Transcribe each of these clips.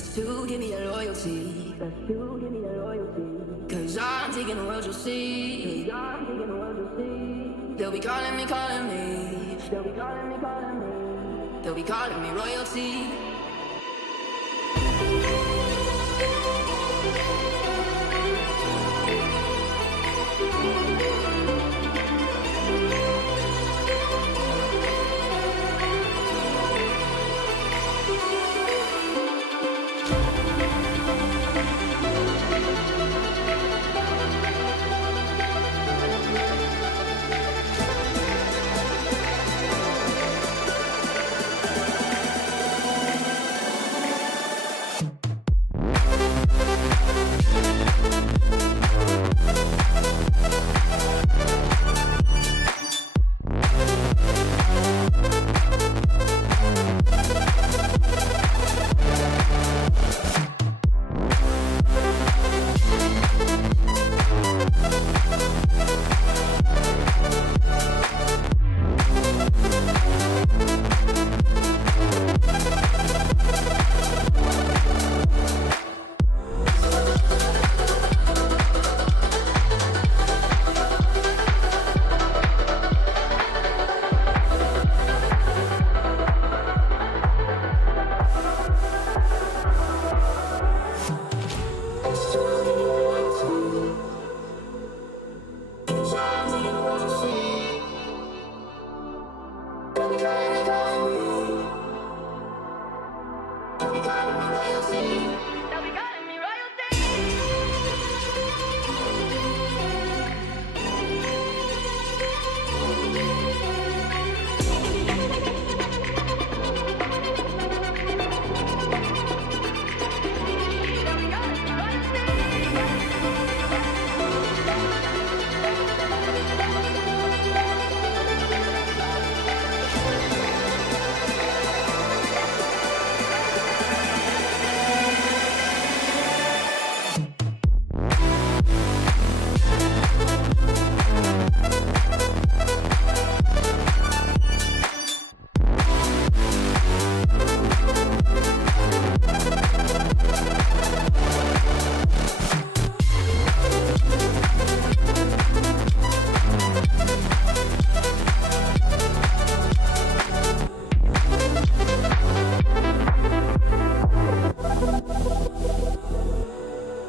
Best to give me a loyalty. Best to give me a loyalty. Cause I'm taking the world, you'll see. Cause I'm taking the world, you'll see. They'll be calling me, calling me. They'll be calling me, calling me. They'll be calling me royalty.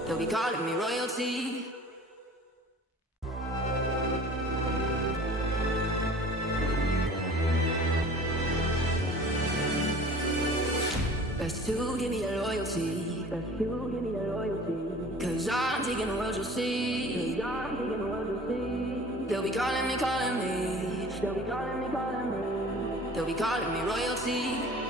They'll be calling me royalty. Best to give me a loyalty. Best to give me a loyalty. Cause I'm taking the world, you'll see. Cause I'm taking the world, you'll see. They'll be calling me, calling me. They'll be calling me, calling me. They'll be calling me royalty.